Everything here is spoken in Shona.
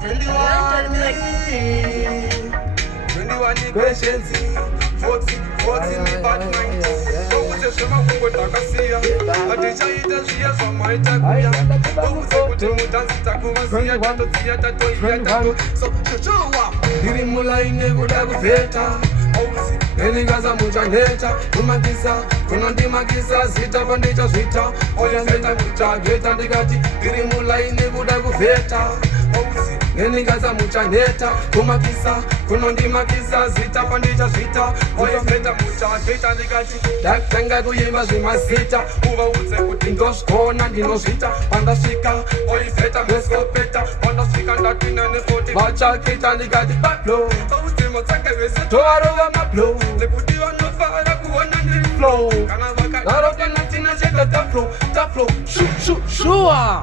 21 questions, 40 in the bad mind. Sema Mungu takasia atichaita zia soma itakuya uze kuti mutanzi takuvasia tatotia tatoia tato so chochowa ndiri mulaine kuda kuvheta neningaza muchaneta kumakisa kunondimakisa zita pandicha zvita oyazeta kuchageta ndikati ndiri mulaine kuda kuvheta neningaza muchaneta kumakisa kunondimakisa zita pandicha zvita oyazeta muchageta ndikati ndakutanga kuimba zvemazita uvaudze kuti ndozvikona ndinozvita pandasvika oivheta meskopeta pandasvika ndatina ne40 vachakita ndikati bablo vauzimo tsake vese tovarova mablo nekuti vanofara kuona ndiri flow kana vakanarokana tina cheka taplo shuwa